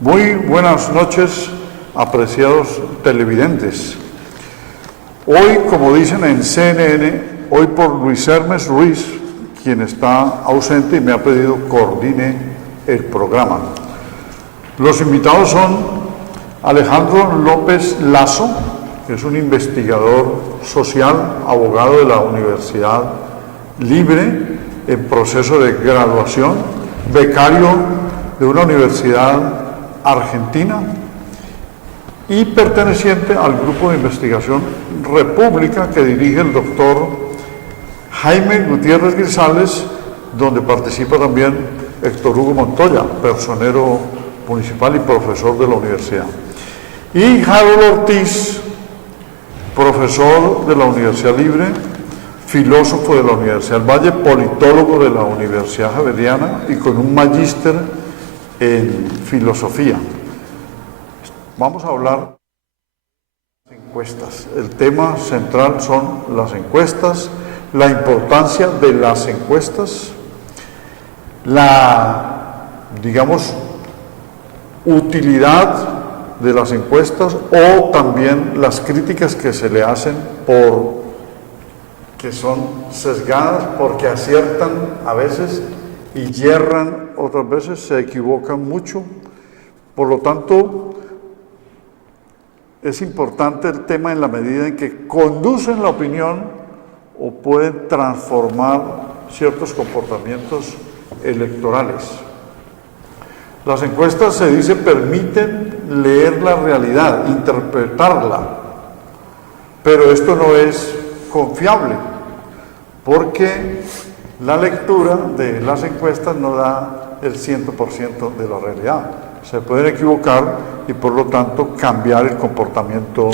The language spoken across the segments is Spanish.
Muy buenas noches, apreciados televidentes. Hoy, como dicen en CNN, hoy por Luis Hermes Ruiz, quien está ausente y me ha pedido coordine el programa. Los invitados son Alejandro López Lazo, que es un investigador social, abogado de la Universidad Libre, en proceso de graduación, becario de una universidad argentina y perteneciente al grupo de investigación República que dirige el doctor Jaime Gutiérrez Grisales, donde participa también Héctor Hugo Montoya, personero municipal y profesor de la universidad, y Harold Ortiz, profesor de la Universidad Libre, filósofo de la Universidad del Valle, politólogo de la Universidad Javeriana y con un magíster en filosofía. Vamos a hablar de encuestas. El tema central son las encuestas, la importancia de las encuestas, la, digamos, utilidad de las encuestas o también las críticas que se le hacen que son sesgadas porque aciertan a veces y yerran otras veces, se equivocan mucho. Por lo tanto, es importante el tema en la medida en que conducen la opinión o pueden transformar ciertos comportamientos electorales. Las encuestas, se dice, permiten leer la realidad, interpretarla, pero esto no es confiable, porque la lectura de las encuestas no da el 100% de la realidad. Se pueden equivocar y por lo tanto cambiar el comportamiento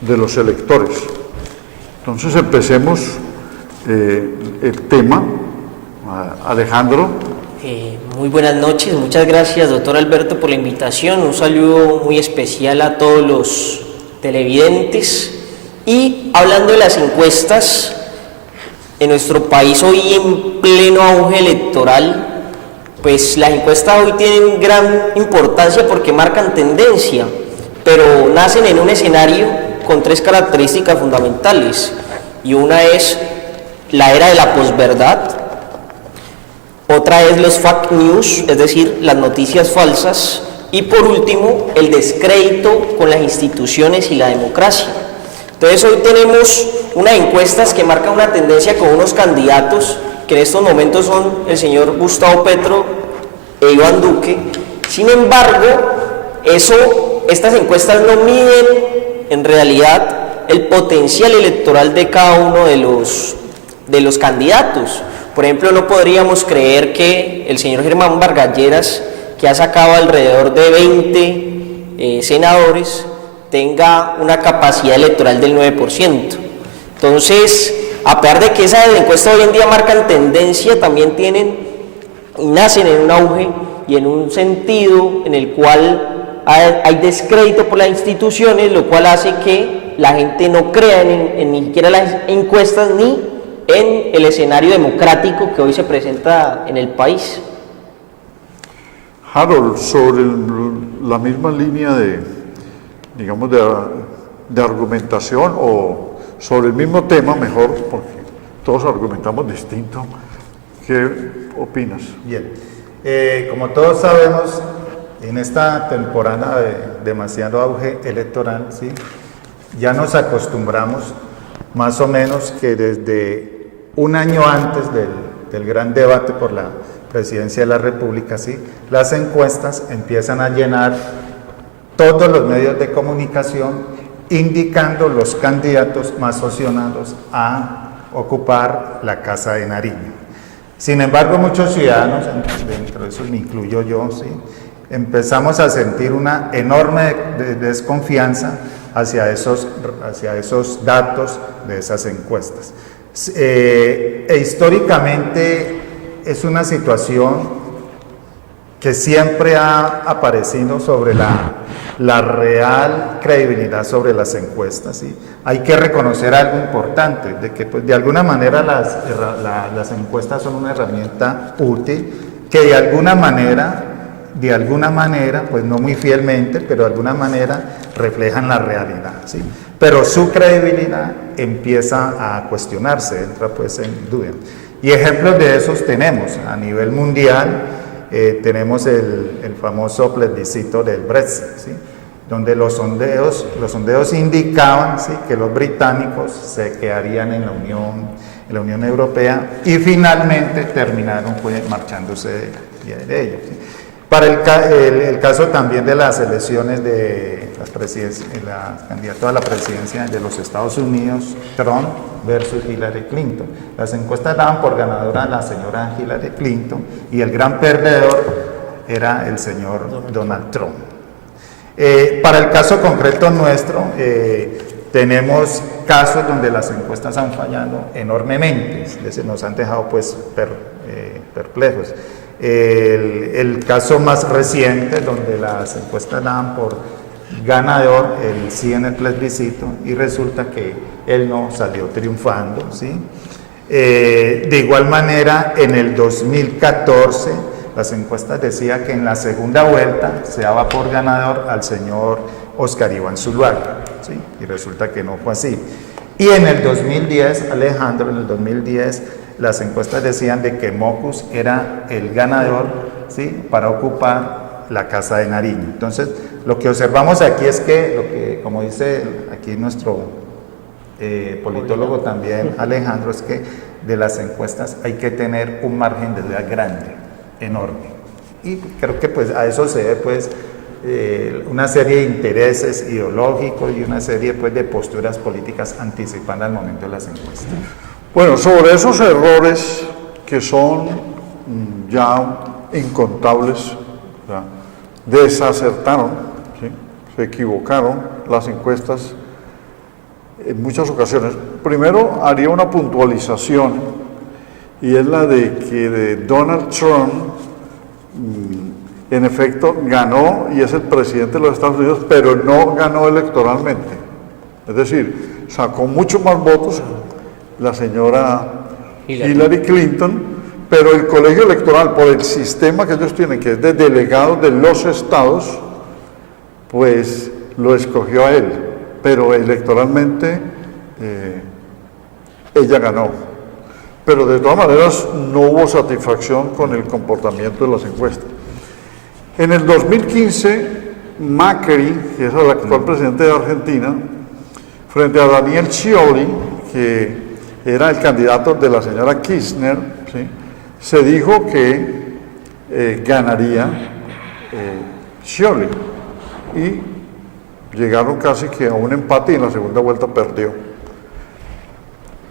de los electores. Entonces empecemos el tema. Alejandro. Muy buenas noches, muchas gracias doctor Alberto por la invitación, un saludo muy especial a todos los televidentes. Y hablando de las encuestas, en nuestro país hoy en pleno auge electoral, pues las encuestas hoy tienen gran importancia porque marcan tendencia, pero nacen en un escenario con tres características fundamentales, y una es la era de la posverdad, otra es los fake news, es decir, las noticias falsas, y por último, el descrédito con las instituciones y la democracia. Entonces hoy tenemos unas encuestas que marcan una tendencia con unos candidatos que en estos momentos son el señor Gustavo Petro e Iván Duque. Sin embargo, estas encuestas no miden en realidad el potencial electoral de cada uno de los candidatos. Por ejemplo, no podríamos creer que el señor Germán Vargas Lleras, que ha sacado alrededor de 20 senadores, tenga una capacidad electoral del 9%. Entonces, a pesar de que esas encuestas hoy en día marcan tendencia, también tienen y nacen en un auge y en un sentido en el cual hay descrédito por las instituciones, lo cual hace que la gente no crea en ni siquiera las encuestas ni en el escenario democrático que hoy se presenta en el país. Harold, sobre la misma línea de, digamos, de argumentación o sobre el mismo tema, mejor, porque todos argumentamos distinto, ¿qué opinas? Bien, como todos sabemos, en esta temporada de demasiado auge electoral, ¿sí?, ya nos acostumbramos más o menos que desde un año antes del gran debate por la presidencia de la República, ¿sí?, las encuestas empiezan a llenar todos los medios de comunicación indicando los candidatos más opcionados a ocupar la Casa de Nariño. Sin embargo, muchos ciudadanos, dentro de eso me incluyo yo, ¿sí?, empezamos a sentir una enorme desconfianza hacia esos datos de esas encuestas. Históricamente es una situación que siempre ha aparecido sobre la real credibilidad sobre las encuestas, ¿sí? Hay que reconocer algo importante, de que pues, de alguna manera las encuestas son una herramienta útil que de alguna manera, pues no muy fielmente, pero de alguna manera reflejan la realidad, ¿sí? Pero su credibilidad empieza a cuestionarse, entra pues en duda. Y ejemplos de esos tenemos a nivel mundial. Tenemos el famoso plebiscito del Brexit, ¿sí? Donde los sondeos indicaban, ¿sí?, que los británicos se quedarían en la Unión Europea y finalmente terminaron pues, marchándose de ellos, ¿sí? Para el caso también de las elecciones de la candidata a la presidencia de los Estados Unidos, Trump versus Hillary Clinton. Las encuestas daban por ganadora a la señora Hillary Clinton y el gran perdedor era el señor Donald Trump. Para el caso concreto nuestro, tenemos casos donde las encuestas han fallado enormemente, es decir, nos han dejado pues perplejos. El caso más reciente, donde las encuestas daban por ganador el sí en el plebiscito y resulta que él no salió triunfando, ¿sí? De igual manera, en el 2014, las encuestas decían que en la segunda vuelta se daba por ganador al señor Oscar Iván Zuluaga, ¿sí? Y resulta que no fue así. Y en el 2010, Alejandro, en el 2010, las encuestas decían de que Mockus era el ganador, ¿sí?, para ocupar la Casa de Nariño. Entonces, lo que observamos aquí es que, como dice aquí nuestro politólogo también, Alejandro, es que de las encuestas hay que tener un margen de duda grande, enorme. Y creo que pues a eso se debe pues una serie de intereses ideológicos y una serie pues de posturas políticas anticipadas al momento de las encuestas. Bueno, sobre esos errores que son ya incontables, ¿verdad?, desacertaron, ¿sí?, se equivocaron las encuestas en muchas ocasiones. Primero haría una puntualización y es la de que Donald Trump en efecto ganó y es el presidente de los Estados Unidos, pero no ganó electoralmente. Es decir, sacó muchos más votos la señora Hillary Clinton, pero el colegio electoral, por el sistema que ellos tienen, que es de delegados de los estados, pues lo escogió a él, pero electoralmente ella ganó. Pero de todas maneras no hubo satisfacción con el comportamiento de las encuestas. En el 2015, Macri, que es el actual presidente de Argentina, frente a Daniel Scioli, que era el candidato de la señora Kirchner, ¿sí?, se dijo que ganaría Scioli y llegaron casi que a un empate y en la segunda vuelta perdió.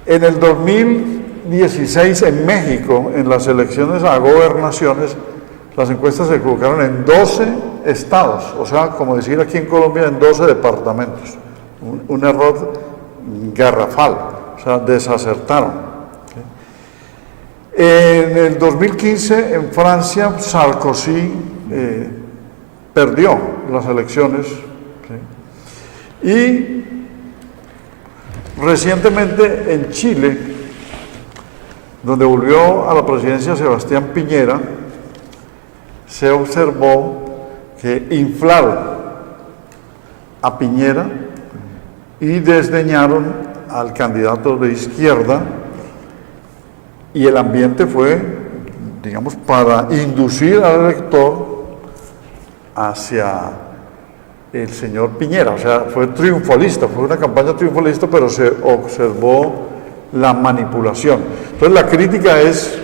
En el 2016 en México, en las elecciones a gobernaciones, las encuestas se equivocaron en 12 estados, o sea, como decir aquí en Colombia, en 12 departamentos. Un error garrafal, o sea, desacertaron. En el 2015, en Francia, Sarkozy perdió las elecciones, ¿sí?, y recientemente en Chile, donde volvió a la presidencia Sebastián Piñera, se observó que inflaron a Piñera y desdeñaron al candidato de izquierda, y el ambiente fue, digamos, para inducir al elector hacia el señor Piñera, o sea, fue triunfalista, fue una campaña triunfalista, pero se observó la manipulación. Entonces la crítica es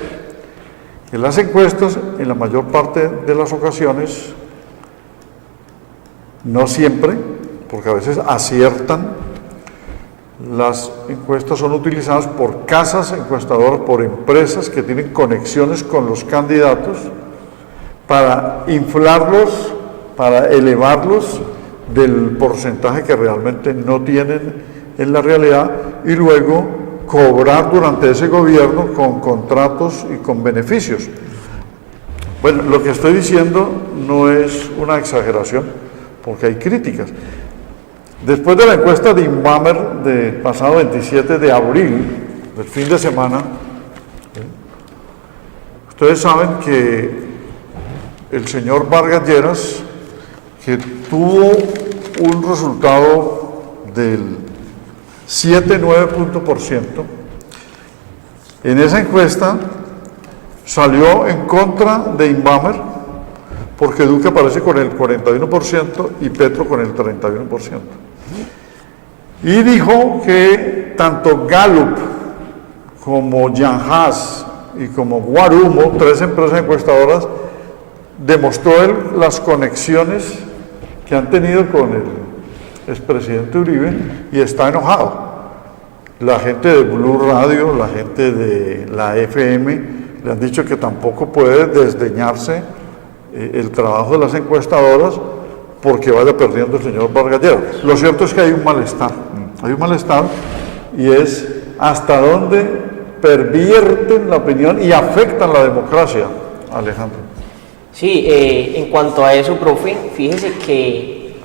que las encuestas, en la mayor parte de las ocasiones, no siempre, porque a veces aciertan, las encuestas son utilizadas por casas encuestadoras, por empresas que tienen conexiones con los candidatos para inflarlos, para elevarlos del porcentaje que realmente no tienen en la realidad y luego cobrar durante ese gobierno con contratos y con beneficios. Bueno, lo que estoy diciendo no es una exageración, porque hay críticas. Después de la encuesta de Inbamer del pasado 27 de abril, del fin de semana, ustedes saben que el señor Vargas Lleras, que tuvo un resultado del 7,9%, en esa encuesta salió en contra de Inbamer, porque Duque aparece con el 41% y Petro con el 31%. Y dijo que tanto Gallup como Jan Haas y como Guarumo, 3 empresas encuestadoras, demostró él las conexiones que han tenido con el expresidente Uribe y está enojado. La gente de Blue Radio, la gente de la FM, le han dicho que tampoco puede desdeñarse el trabajo de las encuestadoras porque vaya perdiendo el señor Vargas Lleras. Lo cierto es que hay un malestar y es hasta dónde pervierten la opinión y afectan la democracia, Alejandro. Sí, en cuanto a eso, profe, fíjese que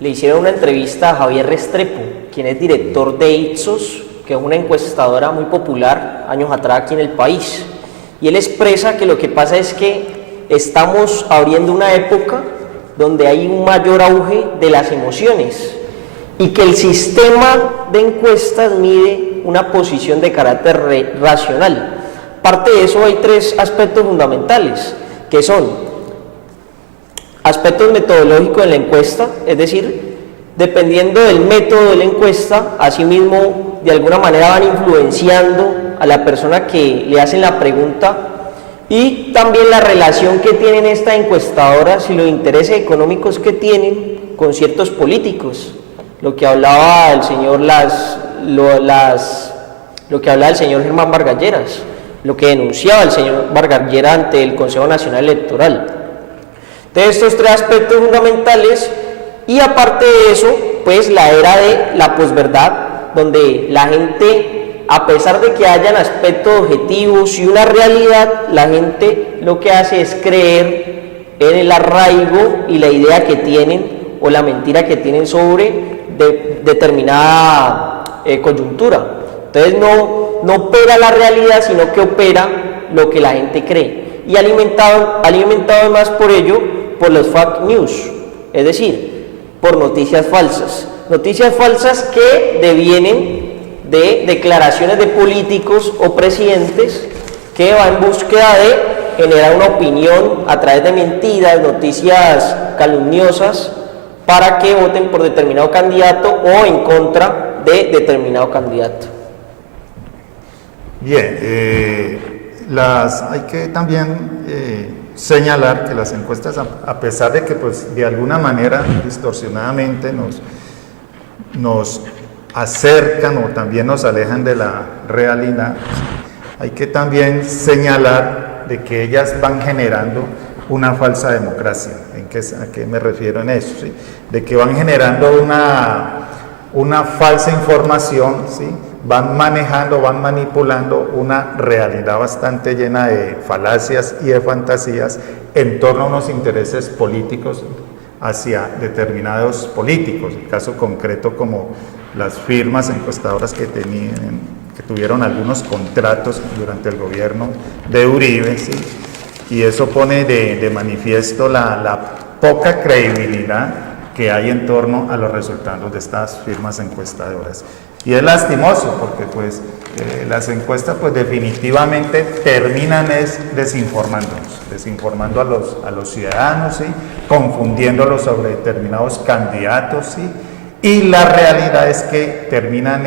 le hicieron una entrevista a Javier Restrepo, quien es director de Ipsos, que es una encuestadora muy popular años atrás aquí en el país. Y él expresa que lo que pasa es que estamos abriendo una época donde hay un mayor auge de las emociones y que el sistema de encuestas mide una posición de carácter racional. Parte de eso hay 3 aspectos fundamentales, que son aspectos metodológicos de la encuesta, es decir, dependiendo del método de la encuesta, asimismo de alguna manera van influenciando a la persona que le hacen la pregunta, y también la relación que tienen estas encuestadoras y los intereses económicos que tienen con ciertos políticos. Lo que hablaba el señor lo que hablaba el señor Germán Vargas Lleras, lo que denunciaba el señor Vargas Lleras ante el Consejo Nacional Electoral. Entonces, estos 3 aspectos fundamentales, y aparte de eso, pues la era de la posverdad, donde la gente, a pesar de que hayan aspectos objetivos y una realidad, la gente lo que hace es creer en el arraigo y la idea que tienen o la mentira que tienen sobre determinada coyuntura. Entonces no opera la realidad, sino que opera lo que la gente cree, y alimentado además por ello por los fake news, es decir, por noticias falsas que devienen de declaraciones de políticos o presidentes que van en búsqueda de generar una opinión a través de mentiras, noticias calumniosas, para que voten por determinado candidato o en contra de determinado candidato. Bien, hay que también señalar que las encuestas, a pesar de que pues de alguna manera distorsionadamente nos acercan o también nos alejan de la realidad, hay que también señalar de que ellas van generando una falsa democracia. ¿A qué me refiero en eso? ¿Sí? De que van generando una falsa información, ¿sí? Van manejando, van manipulando una realidad bastante llena de falacias y de fantasías en torno a unos intereses políticos hacia determinados políticos. El caso concreto como las firmas encuestadoras que tuvieron algunos contratos durante el gobierno de Uribe, ¿sí? Y eso pone de manifiesto la poca credibilidad que hay en torno a los resultados de estas firmas encuestadoras. Y es lastimoso porque pues las encuestas pues definitivamente terminan desinformando a los ciudadanos, ¿sí? Confundiéndolos sobre determinados candidatos, ¿sí? Y la realidad es que terminan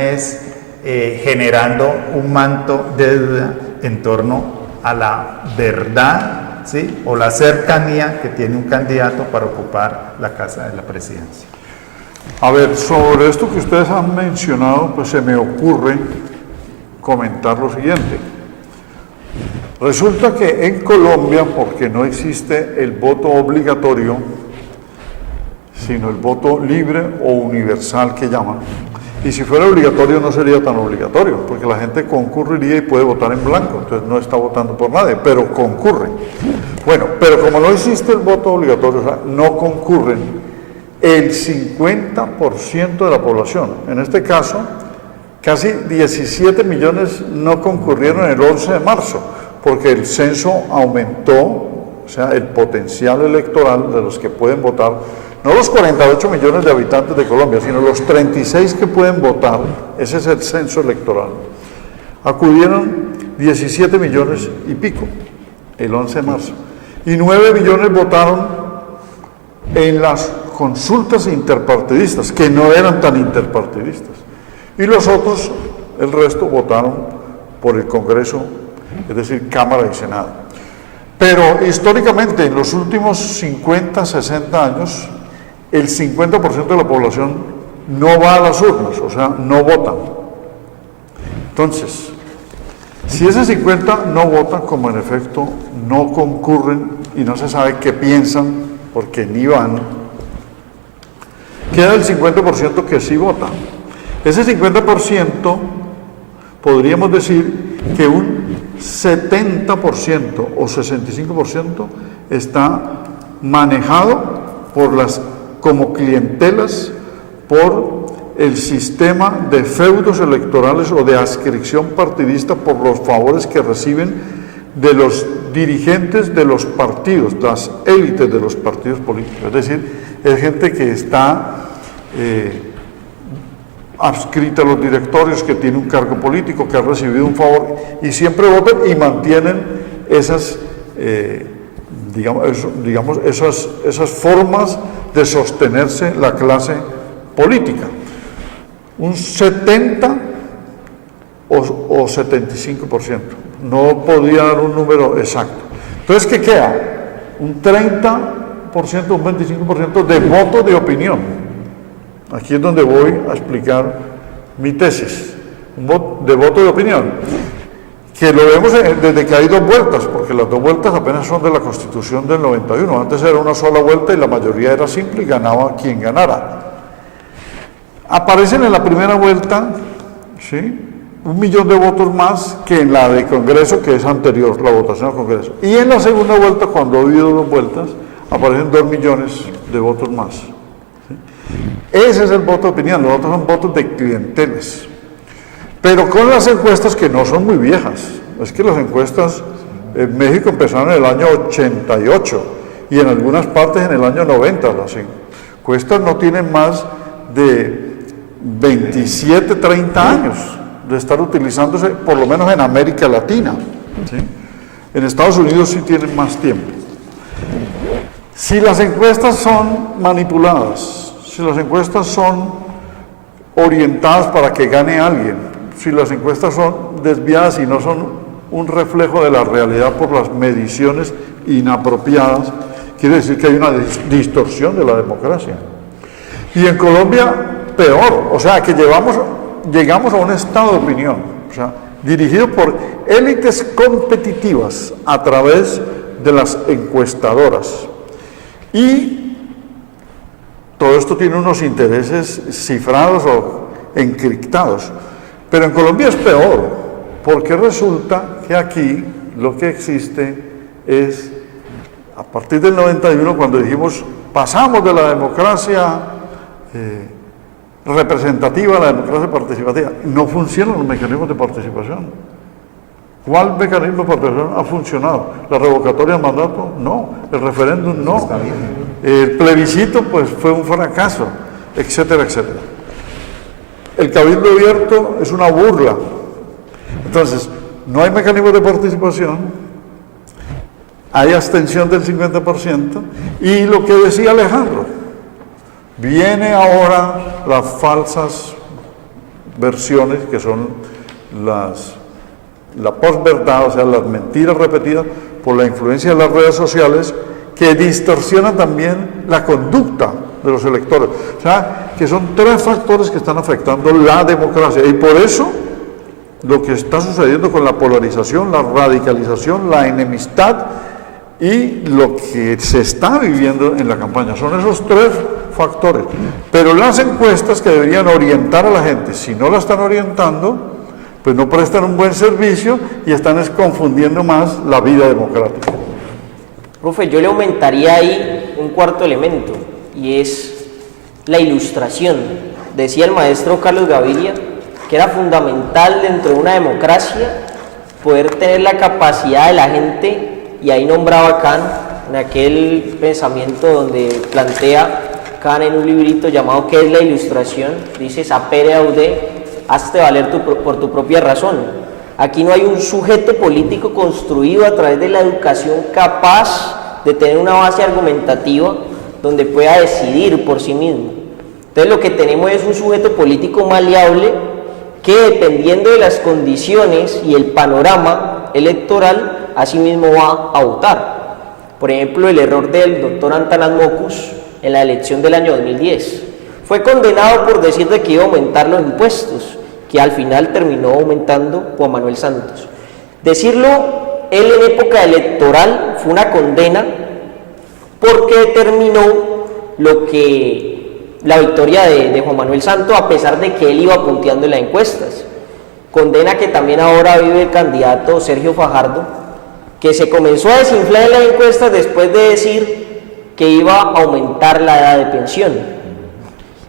generando un manto de duda en torno a la verdad, ¿sí? O la cercanía que tiene un candidato para ocupar la casa de la presidencia. A ver, sobre esto que ustedes han mencionado, pues se me ocurre comentar lo siguiente. Resulta que en Colombia, porque no existe el voto obligatorio, sino el voto libre o universal que llaman, y si fuera obligatorio no sería tan obligatorio, porque la gente concurriría y puede votar en blanco, entonces no está votando por nadie, pero concurre. Bueno, pero como no existe el voto obligatorio, o sea, no concurren el 50% de la población. En este caso, casi 17 millones no concurrieron el 11 de marzo, porque el censo aumentó, o sea, el potencial electoral de los que pueden votar, no los 48 millones de habitantes de Colombia, sino los 36 que pueden votar, ese es el censo electoral. Acudieron 17 millones y pico el 11 de marzo, y 9 millones votaron en las consultas interpartidistas, que no eran tan interpartidistas, y los otros, el resto, votaron por el Congreso, es decir, Cámara y Senado. Pero históricamente, en los últimos 50, 60 años, el 50% de la población no va a las urnas, o sea, no vota. Entonces, si ese 50 no vota, como en efecto no concurren y no se sabe qué piensan, porque ni van, queda el 50% que sí vota. Ese 50% podríamos decir que un 70% o 65% está manejado por como clientelas por el sistema de feudos electorales o de adscripción partidista por los favores que reciben de los dirigentes de los partidos, las élites de los partidos políticos. Es decir, es gente que está adscrita a los directorios, que tiene un cargo político, que ha recibido un favor y siempre votan y mantienen esas, esas formas de sostenerse la clase política. Un 70 o 75%. No podía dar un número exacto. Entonces, ¿qué queda? Un 30%, un 25% de voto de opinión. Aquí es donde voy a explicar mi tesis. De voto de opinión. Que lo vemos desde que hay dos vueltas, porque las dos vueltas apenas son de la Constitución del 91. Antes era una sola vuelta y la mayoría era simple y ganaba quien ganara. Aparecen en la primera vuelta, ¿sí?, 1 millón de votos más que en la de Congreso, que es anterior, la votación al Congreso. Y en la segunda vuelta, cuando ha habido dos vueltas, aparecen 2 millones de votos más. ¿Sí? Ese es el voto de opinión, los otros son votos de clienteles. Pero con las encuestas que no son muy viejas. Es que las encuestas en México empezaron en el año 88 y en algunas partes en el año 90. Las encuestas no tienen más de 27, 30 años de estar utilizándose, por lo menos en América Latina. ¿Sí? En Estados Unidos sí tienen más tiempo. Si las encuestas son manipuladas, si las encuestas son orientadas para que gane alguien, si las encuestas son desviadas y no son un reflejo de la realidad por las mediciones inapropiadas, quiere decir que hay una distorsión de la democracia. Y en Colombia, peor, o sea, que llegamos a un estado de opinión, o sea, dirigido por élites competitivas a través de las encuestadoras. Y todo esto tiene unos intereses cifrados o encriptados. Pero en Colombia es peor, porque resulta que aquí lo que existe es, a partir del 91, cuando dijimos, pasamos de la democracia representativa a la democracia participativa, no funcionan los mecanismos de participación. ¿Cuál mecanismo de participación ha funcionado? ¿La revocatoria del mandato? No. ¿El referéndum? No. El plebiscito, pues, fue un fracaso, etcétera, etcétera. El cabildo abierto es una burla. Entonces, no hay mecanismos de participación, hay abstención del 50%, y lo que decía Alejandro, viene ahora las falsas versiones, que son la posverdad, o sea, las mentiras repetidas por la influencia de las redes sociales, que distorsionan también la conducta de los electores. O sea, que son 3 factores que están afectando la democracia. Y por eso, lo que está sucediendo con la polarización, la radicalización, la enemistad y lo que se está viviendo en la campaña, son esos 3 factores. Pero las encuestas que deberían orientar a la gente, si no la están orientando, pues no prestan un buen servicio y están confundiendo más la vida democrática. Profe, yo le aumentaría ahí un cuarto elemento, y es la ilustración. Decía el maestro Carlos Gaviria que era fundamental dentro de una democracia poder tener la capacidad de la gente, y ahí nombraba a Kant en aquel pensamiento donde plantea Kant en un librito llamado ¿Qué es la ilustración? Dice, sapere aude, hazte valer por tu propia razón. Aquí no hay un sujeto político construido a través de la educación capaz de tener una base argumentativa donde pueda decidir por sí mismo. Entonces lo que tenemos es un sujeto político maleable que, dependiendo de las condiciones y el panorama electoral, así mismo va a votar. Por ejemplo, el error del doctor Antanas Mockus en la elección del año 2010. Fue condenado por decir de que iba a aumentar los impuestos, que al final terminó aumentando Juan Manuel Santos. Decirlo él en época electoral fue una condena, porque determinó la victoria de Juan Manuel Santos, a pesar de que él iba punteando en las encuestas. Condena que también ahora vive el candidato Sergio Fajardo, que se comenzó a desinflar en las encuestas después de decir que iba a aumentar la edad de pensión.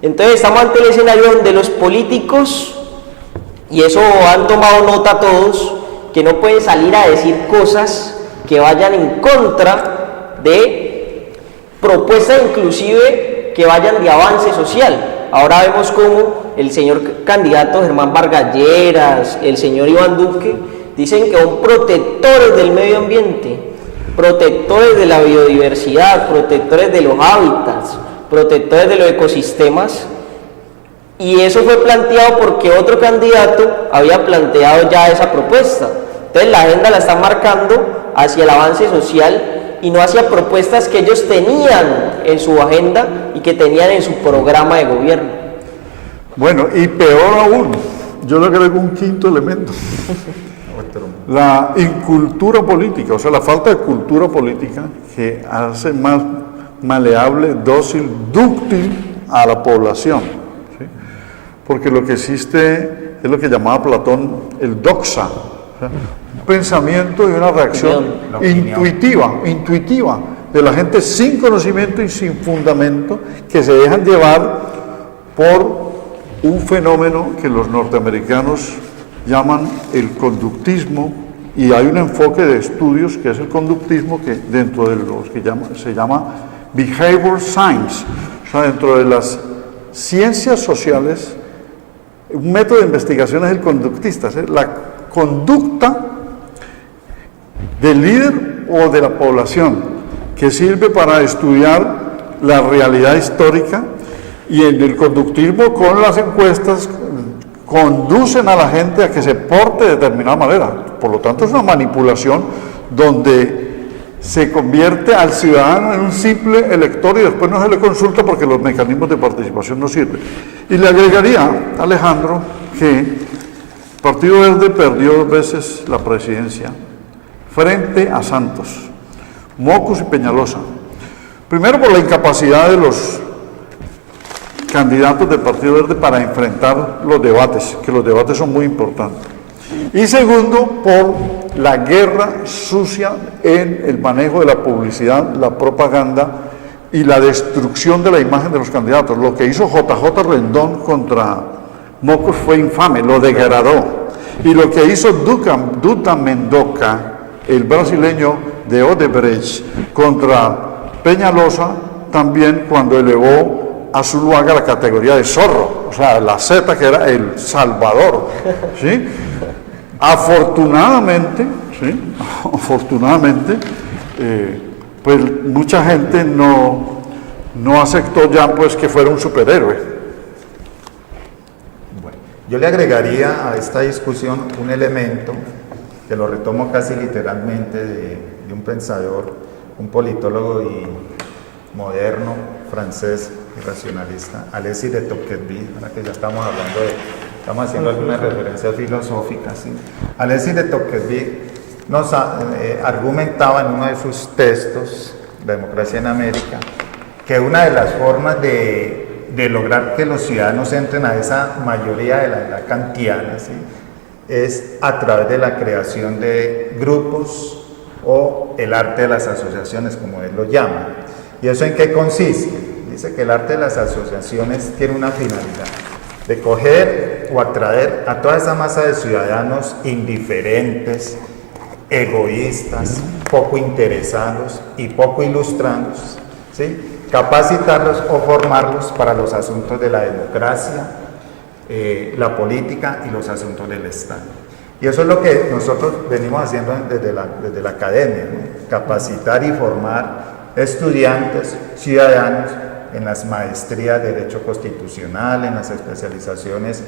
Entonces estamos ante el escenario donde los políticos, y eso han tomado nota todos, que no pueden salir a decir cosas que vayan en contra de propuestas inclusive que vayan de avance social. Ahora vemos cómo el señor candidato Germán Vargas Lleras, el señor Iván Duque, dicen que son protectores del medio ambiente, protectores de la biodiversidad, protectores de los hábitats, protectores de los ecosistemas, y eso fue planteado porque otro candidato había planteado ya esa propuesta. Entonces la agenda la están marcando hacia el avance social y no hacia propuestas que ellos tenían en su agenda y que tenían en su programa de gobierno. Bueno, y peor aún, yo le agrego un quinto elemento. La incultura política, o sea, la falta de cultura política que hace más maleable, dócil, dúctil a la población, ¿sí? Porque lo que existe es lo que llamaba Platón el doxa, o sea, un pensamiento y una reacción intuitiva de la gente sin conocimiento y sin fundamento, que se dejan llevar por un fenómeno que los norteamericanos llaman el conductismo, y hay un enfoque de estudios que es el conductismo, que dentro de los que se llama behavior science, o sea, dentro de las ciencias sociales, un método de investigación es el conductista, ¿sí? La conducta del líder o de la población, que sirve para estudiar la realidad histórica, y en el conductismo con las encuestas conducen a la gente a que se porte de determinada manera. Por lo tanto, es una manipulación donde se convierte al ciudadano en un simple elector y después no se le consulta porque los mecanismos de participación no sirven. Y le agregaría, Alejandro, que el Partido Verde perdió 2 veces la presidencia frente a Santos, Mockus y Peñalosa. Primero, por la incapacidad de los candidatos del Partido Verde para enfrentar los debates, que los debates son muy importantes. Y segundo, por la guerra sucia en el manejo de la publicidad, la propaganda y la destrucción de la imagen de los candidatos. Lo que hizo JJ Rendón contra Mockus fue infame, lo degradó. Y lo que hizo Duda Mendoca, el brasileño de Odebrecht, contra Peñalosa, también, cuando elevó a Zuluaga la categoría de zorro, o sea, la Z, que era el salvador, ¿sí? Afortunadamente, ¿sí? Pues mucha gente no aceptó ya pues que fuera un superhéroe. Bueno, yo le agregaría a esta discusión un elemento que lo retomo casi literalmente de un pensador, un politólogo y moderno francés y racionalista, Alexis de Tocqueville, ahora que ya estamos estamos haciendo algunas referencias filosóficas, ¿sí? Alexis de Tocqueville nos argumentaba en uno de sus textos, La democracia en América, que una de las formas de lograr que los ciudadanos entren a esa mayoría de la edad kantiana, ¿sí?, es a través de la creación de grupos o el arte de las asociaciones, como él lo llama. ¿Y eso en qué consiste? Dice que el arte de las asociaciones tiene una finalidad, de coger o atraer a toda esa masa de ciudadanos indiferentes, egoístas, poco interesados y poco ilustrados, ¿sí? Capacitarlos o formarlos para los asuntos de la democracia, la política y los asuntos del Estado. Y eso es lo que nosotros venimos haciendo desde la academia, ¿no? Capacitar y formar estudiantes, ciudadanos, en las maestrías de Derecho Constitucional, en las especializaciones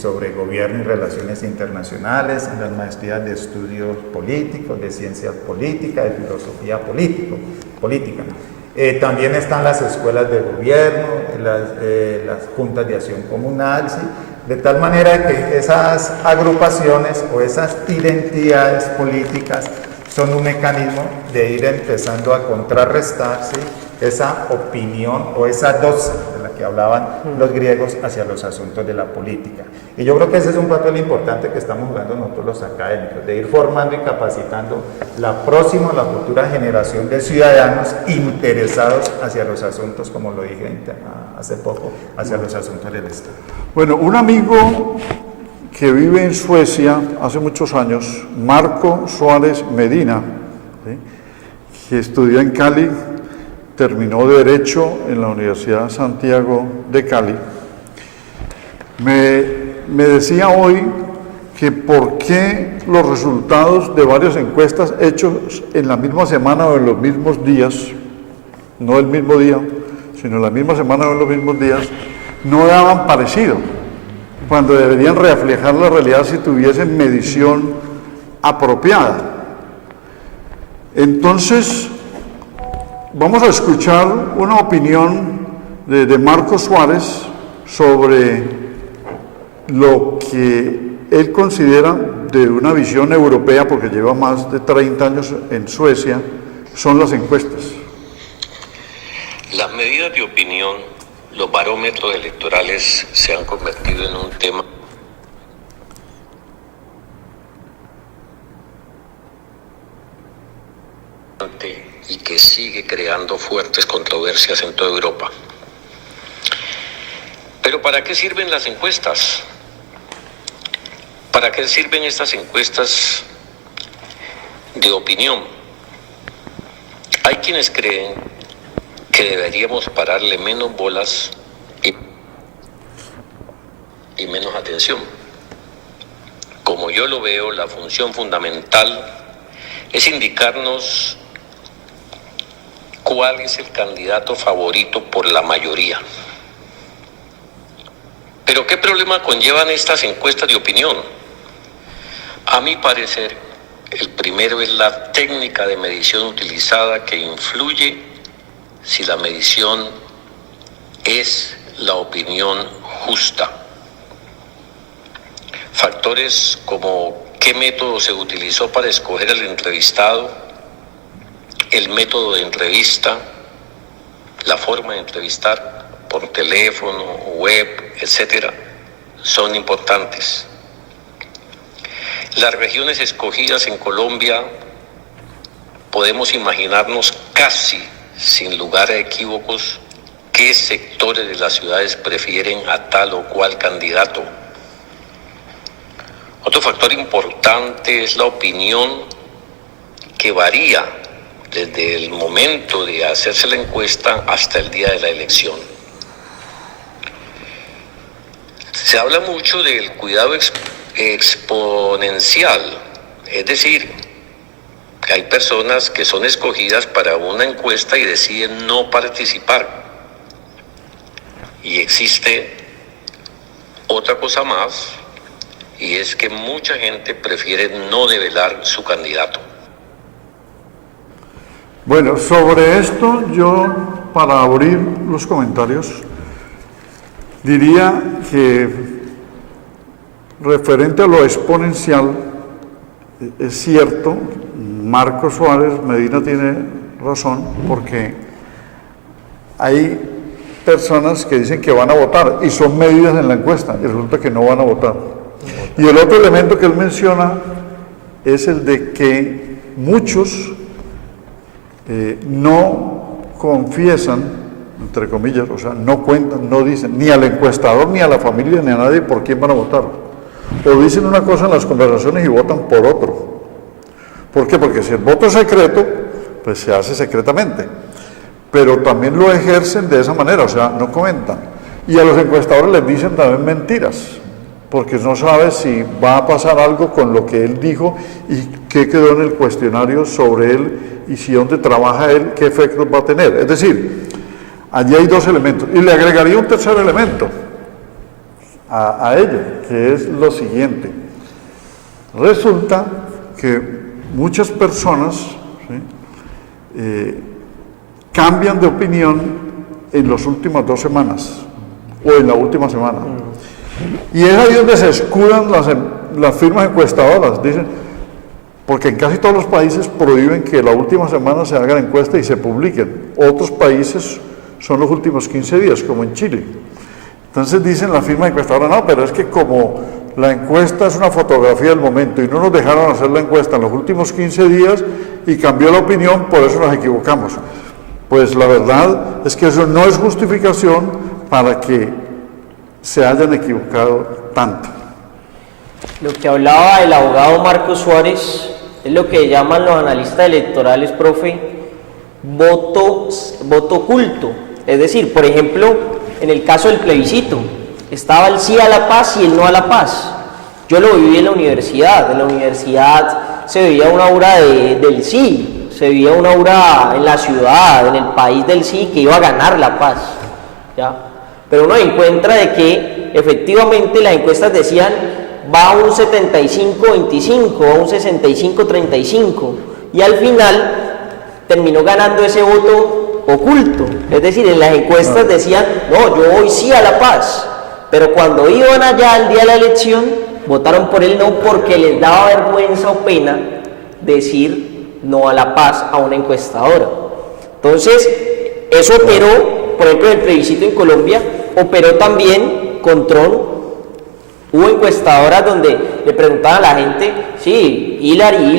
sobre Gobierno y Relaciones Internacionales, en las maestrías de Estudios Políticos, de Ciencias Políticas, de Filosofía Política. También están las escuelas de gobierno, las juntas de acción comunal, ¿sí? De tal manera que esas agrupaciones o esas identidades políticas son un mecanismo de ir empezando a contrarrestar, ¿sí? Esa opinión o esa doxa de la que hablaban los griegos hacia los asuntos de la política. Y yo creo que ese es un papel importante que estamos jugando nosotros los académicos, de ir formando y capacitando la futura generación de ciudadanos interesados hacia los asuntos, como lo dije hace poco, hacia los asuntos del Estado. Bueno, un amigo que vive en Suecia hace muchos años, Marco Suárez Medina, ¿sí?, que estudió en Cali, terminó Derecho en la Universidad Santiago de Cali, me decía hoy que por qué los resultados de varias encuestas hechos en la misma semana o en los mismos días, no el mismo día, sino en la misma semana o en los mismos días, no daban parecido, cuando deberían reflejar la realidad si tuviesen medición apropiada. Entonces, vamos a escuchar una opinión de Marco Suárez sobre lo que él considera de una visión europea, porque lleva más de 30 años en Suecia, son las encuestas. Las medidas de opinión, los barómetros electorales se han convertido en un tema y que sigue creando fuertes controversias en toda Europa. Pero ¿para qué sirven las encuestas? ¿Para qué sirven estas encuestas de opinión? Hay quienes creen que deberíamos pararle menos bolas y menos atención. Como yo lo veo, la función fundamental es indicarnos cuál es el candidato favorito por la mayoría. Pero ¿qué problema conllevan estas encuestas de opinión? A mi parecer, el primero es la técnica de medición utilizada, que influye si la medición es la opinión justa. Factores como qué método se utilizó para escoger al entrevistado, el método de entrevista, la forma de entrevistar por teléfono, web, etcétera, son importantes. Las regiones escogidas en Colombia, podemos imaginarnos casi sin lugar a equívocos qué sectores de las ciudades prefieren a tal o cual candidato. Otro factor importante es la opinión, que varía desde el momento de hacerse la encuesta hasta el día de la elección. Se habla mucho del cuidado exponencial, es decir, que hay personas que son escogidas para una encuesta y deciden no participar. Y existe otra cosa más, y es que mucha gente prefiere no develar su candidato. Bueno, sobre esto yo, para abrir los comentarios, diría que referente a lo exponencial, es cierto, Marco Suárez Medina tiene razón, porque hay personas que dicen que van a votar y son medidas en la encuesta y resulta que no van a votar. Y el otro elemento que él menciona es el de que muchos no confiesan, entre comillas, o sea, no cuentan, no dicen, ni al encuestador, ni a la familia, ni a nadie por quién van a votar. O dicen una cosa en las conversaciones y votan por otro. ¿Por qué? Porque si el voto es secreto, pues se hace secretamente. Pero también lo ejercen de esa manera, o sea, no comentan. Y a los encuestadores les dicen también mentiras, porque no sabe si va a pasar algo con lo que él dijo y qué quedó en el cuestionario sobre él y si dónde trabaja él, qué efectos va a tener. Es decir, allí hay dos elementos. Y le agregaría un tercer elemento a ello, que es lo siguiente. Resulta que muchas personas, ¿sí?, cambian de opinión en las últimas 2 semanas o en la última semana. Y es ahí donde se escudan las firmas encuestadoras, dicen, porque en casi todos los países prohíben que la última semana se hagan encuestas y se publiquen. Otros países son los últimos 15 días, como en Chile. Entonces dicen las firmas encuestadoras, no, pero es que como la encuesta es una fotografía del momento y no nos dejaron hacer la encuesta en los últimos 15 días y cambió la opinión, por eso nos equivocamos. Pues la verdad es que eso no es justificación para que se hayan equivocado tanto. Lo que hablaba el abogado Marcos Suárez es lo que llaman los analistas electorales, profe, voto oculto. Es decir, por ejemplo, en el caso del plebiscito, estaba el sí a la paz y el no a la paz. Yo lo viví en la universidad. En la universidad se veía una aura del sí, se veía una aura en la ciudad, en el país del sí, que iba a ganar la paz, ¿ya? Pero uno encuentra de que efectivamente las encuestas decían va a un 75-25, a un 65-35, y al final terminó ganando ese voto oculto. Es decir, en las encuestas decían, no, yo voy sí a la paz, pero cuando iban allá el día de la elección, votaron por el no porque les daba vergüenza o pena decir no a la paz a una encuestadora. Entonces, eso operó, por ejemplo, en el plebiscito en Colombia, operó también con Trump. Hubo encuestadoras donde le preguntaban a la gente, sí, Hillary,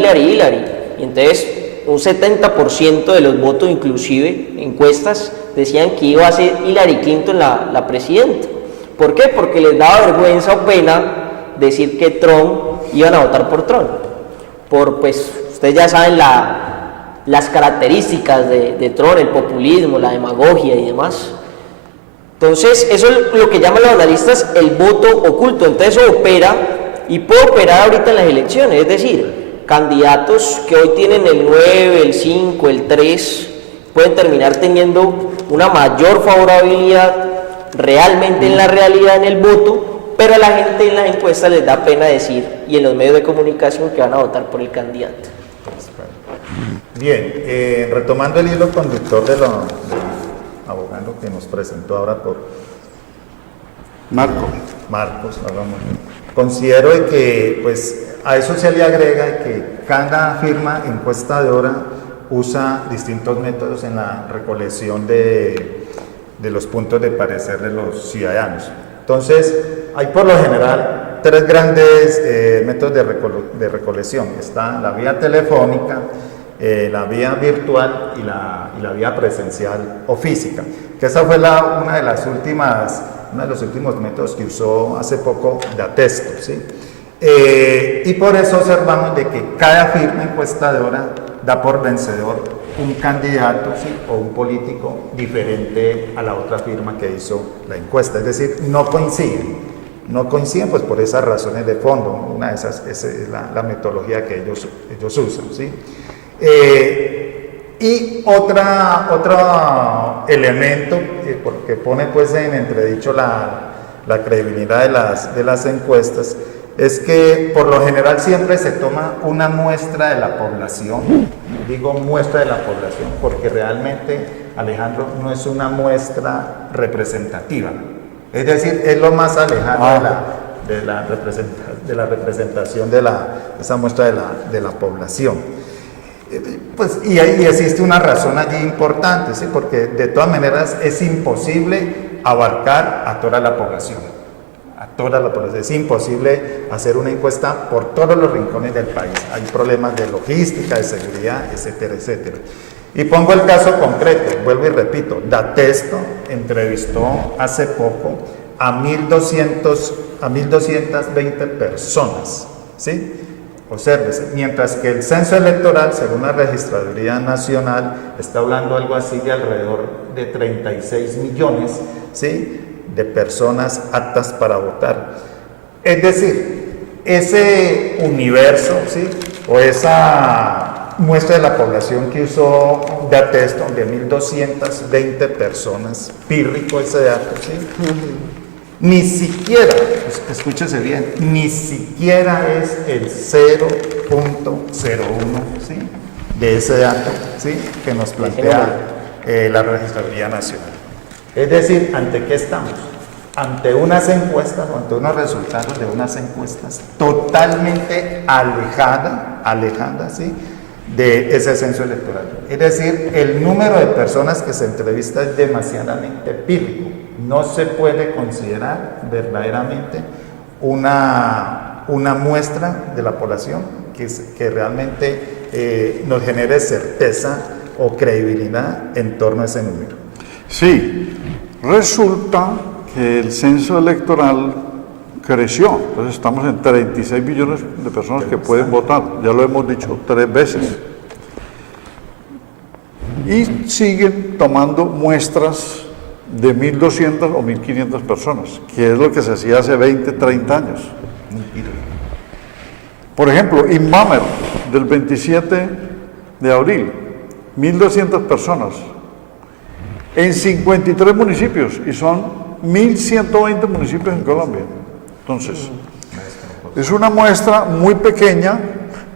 y entonces un 70% de los votos, inclusive, encuestas, decían que iba a ser Hillary Clinton la presidenta. ¿Por qué? Porque les daba vergüenza o pena decir que Trump, iban a votar por Trump. Pues, ustedes ya saben las características de Trump, el populismo, la demagogia y demás. Entonces, eso es lo que llaman los analistas el voto oculto. Entonces, eso opera y puede operar ahorita en las elecciones. Es decir, candidatos que hoy tienen el 9, el 5, el 3, pueden terminar teniendo una mayor favorabilidad realmente en la realidad en el voto, pero a la gente en las encuestas les da pena decir, y en los medios de comunicación, que van a votar por el candidato. Bien, retomando el hilo conductor del abogado que nos presentó ahora por Marcos, considero que pues a eso se le agrega que cada firma encuestadora usa distintos métodos en la recolección de los puntos de parecer de los ciudadanos. Entonces, hay por lo general 3 grandes métodos de recolección. Está la vía telefónica, la vía virtual y la vía presencial o física, que esa fue uno de los últimos métodos que usó hace poco Datesto, ¿sí? Y por eso observamos de que cada firma encuestadora da por vencedor un candidato, ¿sí?, o un político diferente a la otra firma que hizo la encuesta, es decir, no coinciden pues por esas razones de fondo. Una de esas es la metodología que ellos usan, ¿sí? Y otro elemento que pone pues en entredicho la credibilidad de las encuestas es que por lo general siempre se toma una muestra de la población. Digo muestra de la población porque realmente, Alejandro, no es una muestra representativa, es decir, es lo más alejado de la representación de esa muestra de la población. Pues, y existe una razón allí importante, ¿sí? Porque de todas maneras es imposible abarcar a toda la población. a toda la población. Es imposible hacer una encuesta por todos los rincones del país. Hay problemas de logística, de seguridad, etcétera, etcétera. Y pongo el caso concreto, vuelvo y repito, Datesto entrevistó hace poco a 1.220 personas, ¿sí? Obsérvese, mientras que el censo electoral, según la Registraduría Nacional, está hablando algo así de alrededor de 36 millones, ¿sí?, de personas aptas para votar. Es decir, ese universo, ¿sí?, o esa muestra de la población que usó Datesto, de 1.220 personas, pírrico ese dato, ¿sí? Ni siquiera, escúchese bien, ni siquiera es el 0.01, ¿sí?, de ese dato, ¿sí?, que nos plantea la Registraduría Nacional. Es decir, ¿ante qué estamos? Ante unas encuestas o ante unos resultados de unas encuestas totalmente alejadas, ¿sí?, de ese censo electoral. Es decir, el número de personas que se entrevista es demasiadamente pírrico. No se puede considerar verdaderamente una muestra de la población que realmente nos genere certeza o credibilidad en torno a ese número. Sí, resulta que el censo electoral creció, entonces estamos en 36 millones de personas que pueden votar, ya lo hemos dicho 3 veces. Y siguen tomando muestras de 1.200 o 1.500 personas, que es lo que se hacía hace 20, 30 años. Por ejemplo, Inmamer, del 27 de abril, 1.200 personas, en 53 municipios, y son 1.120 municipios en Colombia. Entonces, es una muestra muy pequeña,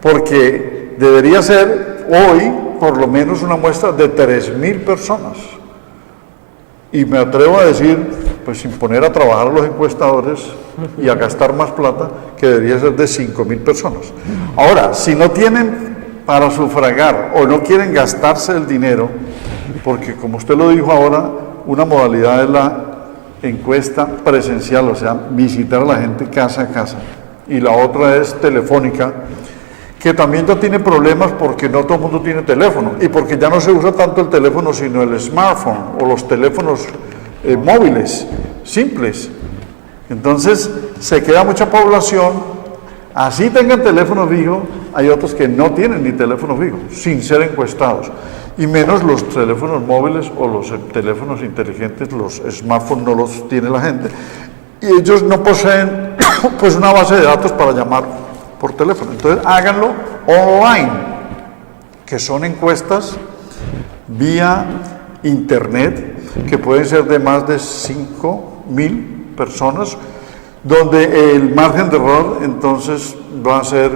porque debería ser hoy por lo menos una muestra de 3.000 personas. Y me atrevo a decir, pues sin poner a trabajar a los encuestadores y a gastar más plata, que debería ser de 5.000 personas. Ahora, si no tienen para sufragar o no quieren gastarse el dinero, porque como usted lo dijo ahora, una modalidad es la encuesta presencial, o sea, visitar a la gente casa a casa, y la otra es telefónica, que también ya tiene problemas porque no todo el mundo tiene teléfono y porque ya no se usa tanto el teléfono sino el smartphone o los teléfonos móviles simples. Entonces se queda mucha población, así tengan teléfono fijo, hay otros que no tienen ni teléfono fijo, sin ser encuestados, y menos los teléfonos móviles o los teléfonos inteligentes, los smartphones no los tiene la gente, y ellos no poseen pues una base de datos para llamar por teléfono. Entonces háganlo online, que son encuestas vía internet, que pueden ser de más de 5.000 personas, donde el margen de error entonces va a ser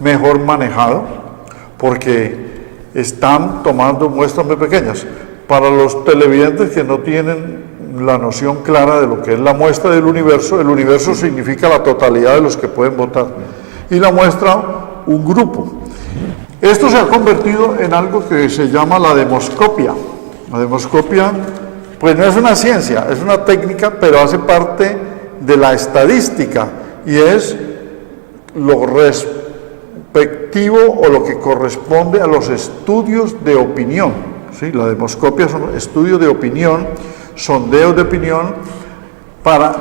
mejor manejado, porque están tomando muestras muy pequeñas. Para los televidentes que no tienen la noción clara de lo que es la muestra del universo, el universo significa la totalidad de los que pueden votar, y la muestra un grupo. Esto se ha convertido en algo que se llama la demoscopia. La demoscopia, pues no es una ciencia, es una técnica, pero hace parte de la estadística, y es lo respectivo o lo que corresponde a los estudios de opinión, ¿sí? La demoscopia son estudios de opinión, sondeos de opinión,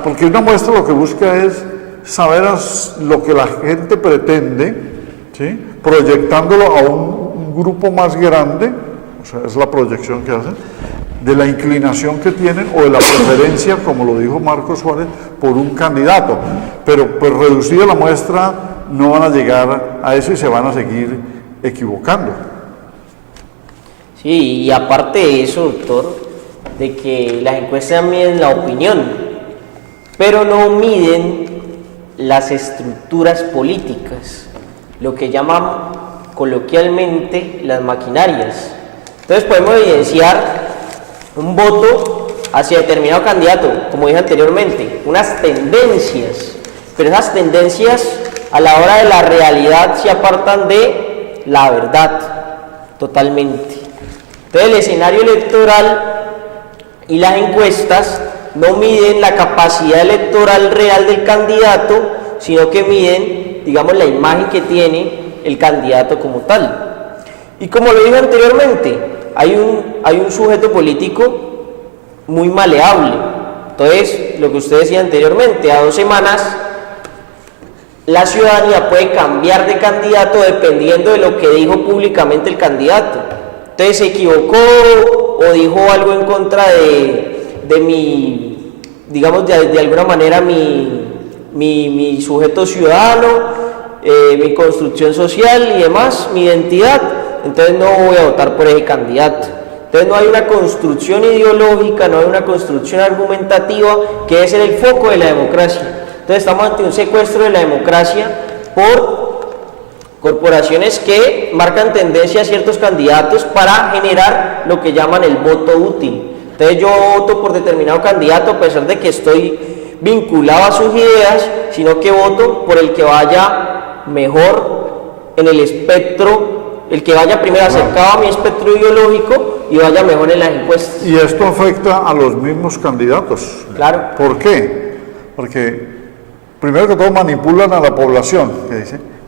porque una muestra lo que busca es saber lo que la gente pretende, ¿sí?, proyectándolo a un grupo más grande, o sea, es la proyección que hacen, de la inclinación que tienen o de la preferencia, como lo dijo Marcos Suárez, por un candidato. Pero pues reducida la muestra no van a llegar a eso y se van a seguir equivocando. Sí, y aparte de eso, doctor, de que las encuestas miden la opinión, pero no miden las estructuras políticas, lo que llaman coloquialmente las maquinarias. Entonces podemos evidenciar un voto hacia determinado candidato, como dije anteriormente, unas tendencias, pero esas tendencias a la hora de la realidad se apartan de la verdad totalmente. Entonces el escenario electoral y las encuestas no miden la capacidad electoral real del candidato, sino que miden, digamos, la imagen que tiene el candidato como tal. Y como lo dije anteriormente, hay un sujeto político muy maleable. Entonces, lo que usted decía anteriormente, a 2 semanas la ciudadanía puede cambiar de candidato dependiendo de lo que dijo públicamente el candidato. Entonces se equivocó o dijo algo en contra de mi, digamos, de alguna manera mi sujeto ciudadano, mi construcción social y demás, mi identidad. Entonces no voy a votar por ese candidato. Entonces no hay una construcción ideológica, no hay una construcción argumentativa, que es el foco de la democracia. Entonces estamos ante un secuestro de la democracia por corporaciones que marcan tendencia a ciertos candidatos para generar lo que llaman el voto útil. Entonces yo voto por determinado candidato a pesar de que estoy vinculado a sus ideas, sino que voto por el que vaya mejor en el espectro, el que vaya primero acercado a mi espectro ideológico y vaya mejor en las encuestas. Y esto afecta a los mismos candidatos. Claro. ¿Por qué? Porque primero que todo manipulan a la población,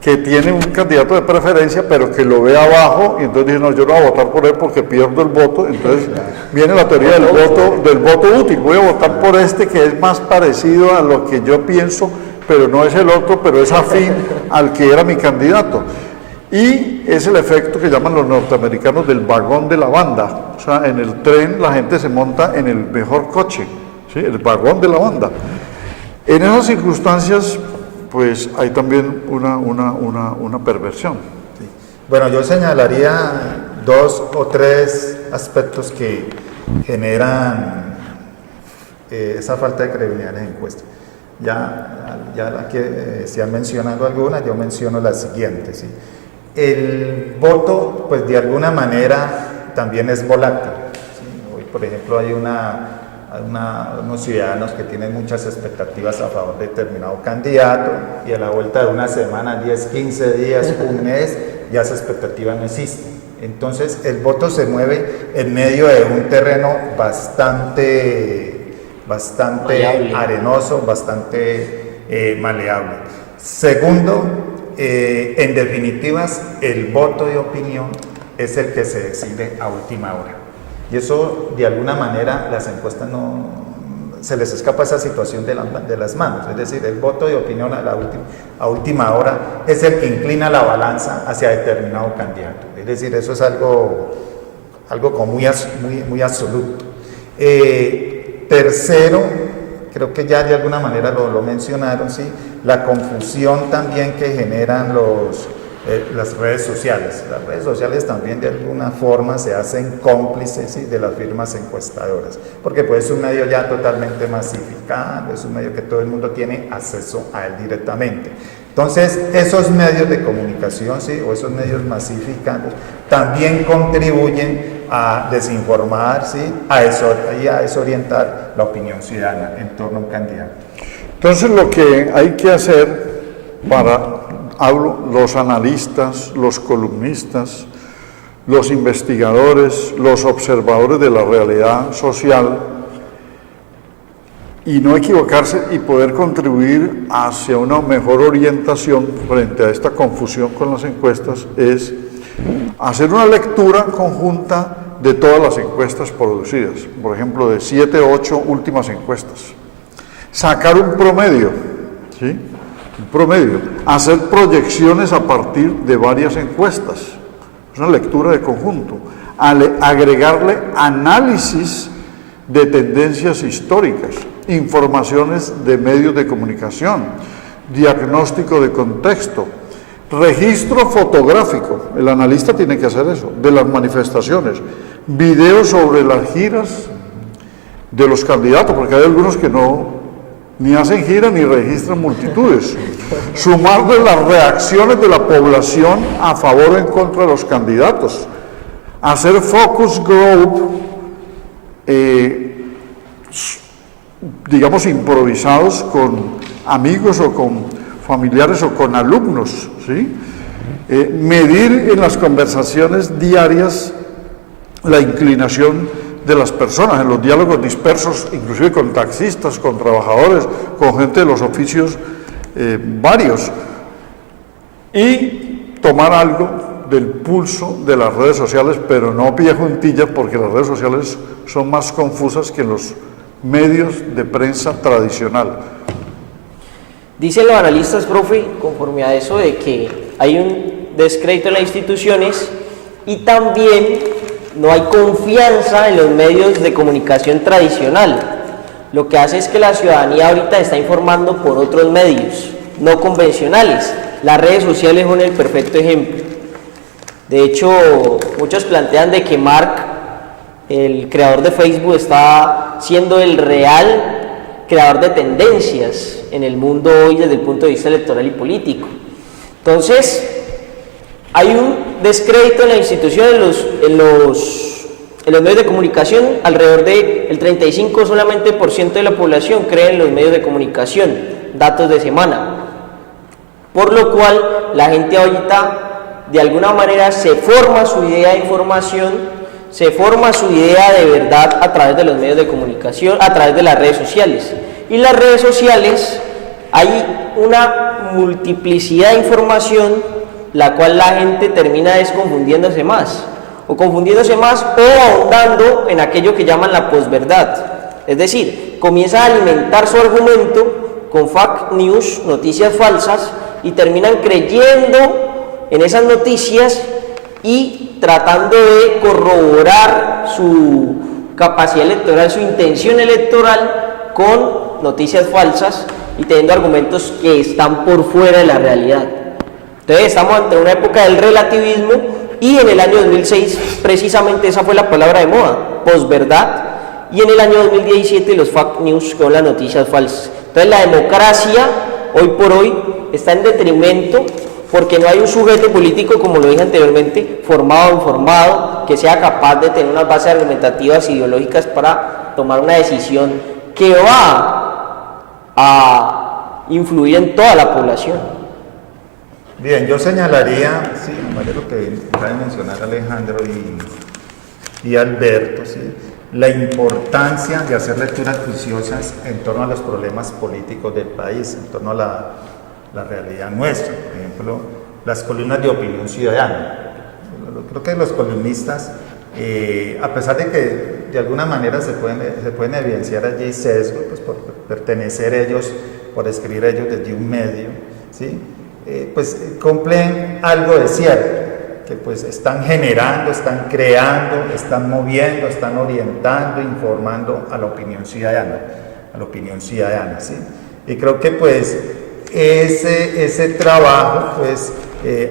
que tiene un candidato de preferencia, pero que lo ve abajo, y entonces dice, no, yo no voy a votar por él porque pierdo el voto. Entonces viene la teoría del voto útil, voy a votar por este que es más parecido a lo que yo pienso, pero no es el otro, pero es afín al que era mi candidato. Y es el efecto que llaman los norteamericanos del vagón de la banda. O sea, en el tren la gente se monta en el mejor coche, ¿sí? El vagón de la banda. En esas circunstancias, pues hay también una perversión. Sí. Bueno, yo señalaría 2 o 3 aspectos que generan esa falta de credibilidad en las encuestas. Ya que se han mencionado algunas, yo menciono las siguientes. ¿Sí? El voto, pues de alguna manera, también es volátil. ¿Sí? Hoy, por ejemplo, hay unos ciudadanos que tienen muchas expectativas a favor de determinado candidato y a la vuelta de una semana, 10, 15 días, un mes, ya esa expectativa no existe. Entonces el voto se mueve en medio de un terreno bastante maleable, arenoso, bastante maleable. Segundo, en definitivas, el voto de opinión es el que se decide a última hora. Y eso, de alguna manera, las encuestas no se les escapa esa situación de las manos. Es decir, el voto de opinión a última hora es el que inclina la balanza hacia determinado candidato. Es decir, eso es algo como muy absoluto. Tercero, creo que ya de alguna manera lo mencionaron, ¿sí? La confusión también que generan las redes sociales. Las redes sociales también de alguna forma se hacen cómplices, ¿sí? De las firmas encuestadoras, porque pues es un medio ya totalmente masificado, es un medio que todo el mundo tiene acceso a él directamente. Entonces, esos medios de comunicación, ¿sí? O esos medios masificados también contribuyen a desinformar, ¿sí? a desorientar la opinión ciudadana en torno a un candidato. Entonces, lo que hay que hacer los analistas, los columnistas, los investigadores, los observadores de la realidad social, y no equivocarse y poder contribuir hacia una mejor orientación frente a esta confusión con las encuestas, es hacer una lectura conjunta de todas las encuestas producidas, por ejemplo, de 7 o 8 últimas encuestas, sacar un promedio, ¿sí? Un promedio, hacer proyecciones a partir de varias encuestas, es una lectura de conjunto, agregarle análisis de tendencias históricas, informaciones de medios de comunicación, diagnóstico de contexto, registro fotográfico, el analista tiene que hacer eso, de las manifestaciones, videos sobre las giras de los candidatos, porque hay algunos que ni hacen gira ni registran multitudes, sumarle las reacciones de la población a favor o en contra de los candidatos, hacer focus group, digamos improvisados con amigos o con familiares o con alumnos, ¿sí? Medir en las conversaciones diarias la inclinación de las personas, en los diálogos dispersos, inclusive con taxistas, con trabajadores, con gente de los oficios varios, y tomar algo del pulso de las redes sociales, pero no pilla juntilla, porque las redes sociales son más confusas que los medios de prensa tradicional. Dicen los analistas, profe, conforme a eso, de que hay un descrédito en las instituciones y también no hay confianza en los medios de comunicación tradicional. Lo que hace es que la ciudadanía ahorita está informando por otros medios, no convencionales. Las redes sociales son el perfecto ejemplo. De hecho, muchos plantean de que Mark, el creador de Facebook, está siendo el real creador de tendencias en el mundo hoy desde el punto de vista electoral y político. Entonces, hay un descrédito en la institución, en los medios de comunicación. Alrededor del 35% solamente de la población cree en los medios de comunicación, datos de semana. Por lo cual, la gente ahorita, de alguna manera, se forma su idea de información, se forma su idea de verdad a través de los medios de comunicación, a través de las redes sociales. Y las redes sociales, hay una multiplicidad de información, la cual la gente termina desconfundiéndose más, o ahondando en aquello que llaman la posverdad. Es decir, comienza a alimentar su argumento con fake news, noticias falsas, y terminan creyendo en esas noticias y tratando de corroborar su capacidad electoral, su intención electoral con noticias falsas y teniendo argumentos que están por fuera de la realidad. Entonces estamos ante una época del relativismo y en el año 2006 precisamente esa fue la palabra de moda, posverdad, y en el año 2017 los fake news con las noticias falsas. Entonces la democracia hoy por hoy está en detrimento porque no hay un sujeto político, como lo dije anteriormente, formado o informado, que sea capaz de tener unas bases argumentativas e ideológicas para tomar una decisión que va a influir en toda la población. Bien, yo señalaría, sí, vale lo que acaba de mencionar Alejandro y Alberto, sí, la importancia de hacer lecturas juiciosas en torno a los problemas políticos del país, en torno a la realidad nuestra. Por ejemplo, las columnas de opinión ciudadana. Creo que los columnistas, a pesar de que de alguna manera se pueden evidenciar allí sesgos, pues por pertenecer ellos, por escribir ellos desde un medio, ¿sí? Pues cumplen algo de cierto, que pues están generando, están creando, están moviendo, están orientando, informando a la opinión ciudadana, ¿sí? Y creo que pues ese trabajo pues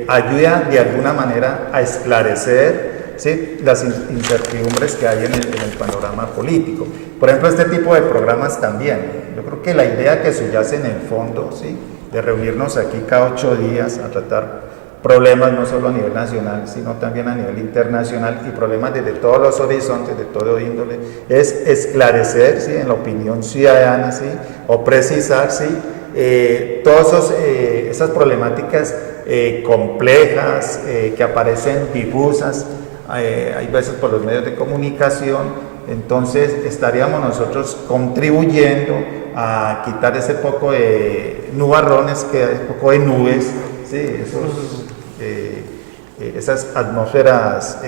ayuda de alguna manera a esclarecer, ¿sí?, las incertidumbres que hay en el panorama político. Por ejemplo, este tipo de programas también, yo creo que la idea que subyace en el fondo, ¿sí?, de reunirnos aquí cada 8 días a tratar problemas no solo a nivel nacional, sino también a nivel internacional y problemas desde todos los horizontes, de todo índole, es esclarecer, ¿sí?, en la opinión ciudadana, ¿sí?, o precisar, ¿sí?, todas esas problemáticas complejas que aparecen difusas, hay veces por los medios de comunicación. Entonces estaríamos nosotros contribuyendo a quitar ese poco de nubarrones, poco de nubes, ¿sí?, esas atmósferas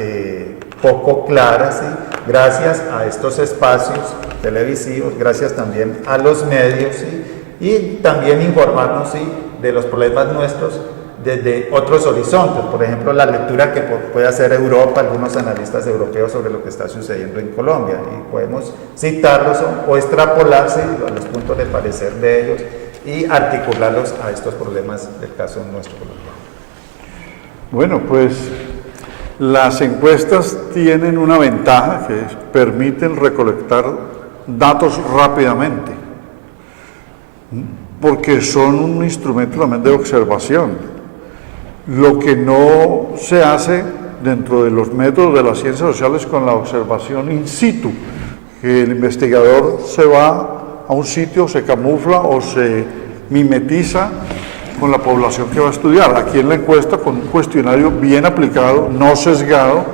poco claras, ¿sí?, gracias a estos espacios televisivos, gracias también a los medios, ¿sí?, y también informarnos, ¿sí?, de los problemas nuestros desde otros horizontes. Por ejemplo, la lectura que puede hacer Europa, algunos analistas europeos, sobre lo que está sucediendo en Colombia, y podemos citarlos o extrapolarse a los puntos de parecer de ellos y articularlos a estos problemas del caso nuestro colombiano. Bueno, pues las encuestas tienen una ventaja, que permiten recolectar datos rápidamente, porque son un instrumento también de observación. Lo que no se hace dentro de los métodos de las ciencias sociales con la observación in situ, que el investigador se va a un sitio, se camufla o se mimetiza con la población que va a estudiar. Aquí en la encuesta, con un cuestionario bien aplicado, no sesgado,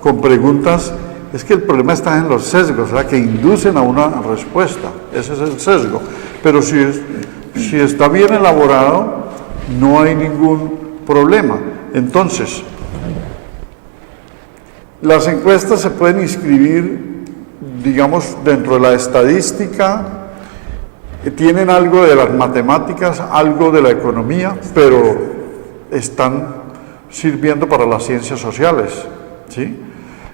con preguntas es que el problema está en los sesgos, o sea, que inducen a una respuesta, ese es el sesgo. Pero si está bien elaborado, no hay ningún problema. Entonces, las encuestas se pueden inscribir, digamos, dentro de la estadística, tienen algo de las matemáticas, algo de la economía, pero están sirviendo para las ciencias sociales, ¿sí?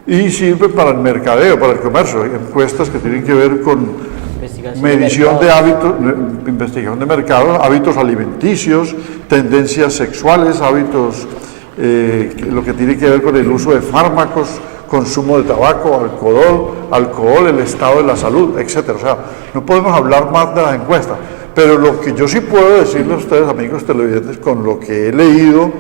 Y sirve para el mercadeo, para el comercio, encuestas que tienen que ver con medición de hábitos, investigación de mercados, hábitos alimenticios, tendencias sexuales, hábitos, lo que tiene que ver con el uso de fármacos, consumo de tabaco, alcohol, el estado de la salud, etcétera. O sea, no podemos hablar más de las encuestas, pero lo que yo sí puedo decirles a ustedes, amigos televidentes, con lo que he leído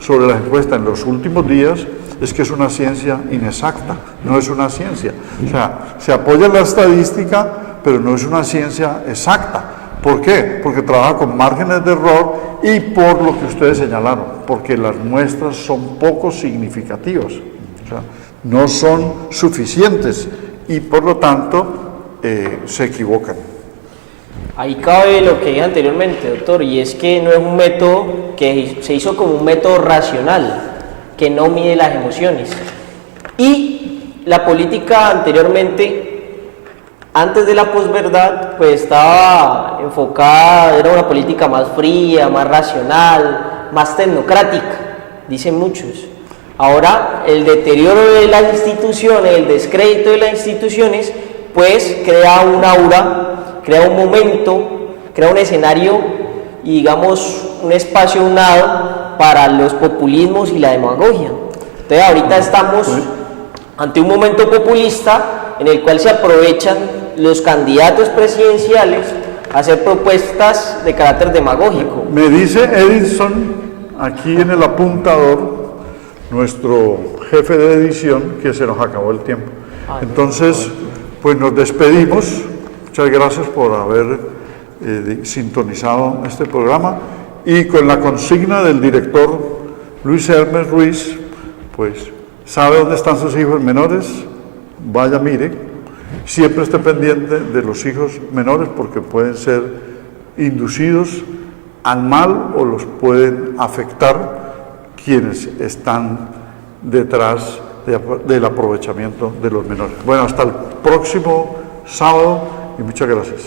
sobre las encuestas en los últimos días, es que es una ciencia inexacta, no es una ciencia. O sea, se apoya en la estadística, pero no es una ciencia exacta. ¿Por qué? Porque trabaja con márgenes de error y por lo que ustedes señalaron, porque las muestras son poco significativas, o sea, no son suficientes y por lo tanto se equivocan. Ahí cabe lo que dije anteriormente, doctor, y es que no es un método que se hizo como un método racional, que no mide las emociones. Y la política anteriormente, antes de la posverdad, pues estaba enfocada, era una política más fría, más racional, más tecnocrática, dicen muchos. Ahora, el deterioro de las instituciones, el descrédito de las instituciones, pues crea un aura, crea un momento, crea un escenario y digamos un espacio, un nado para los populismos y la demagogia. Entonces ahorita estamos ante un momento populista en el cual se aprovechan los candidatos presidenciales a hacer propuestas de carácter demagógico. Me dice Edison, aquí en el apuntador, nuestro jefe de edición, que se nos acabó el tiempo. Entonces, pues nos despedimos. Muchas gracias por haber sintonizado este programa. Y con la consigna del director Luis Hermes Ruiz, pues, ¿sabe dónde están sus hijos menores? Vaya, mire, siempre esté pendiente de los hijos menores porque pueden ser inducidos al mal o los pueden afectar quienes están detrás del aprovechamiento de los menores. Bueno, hasta el próximo sábado y muchas gracias.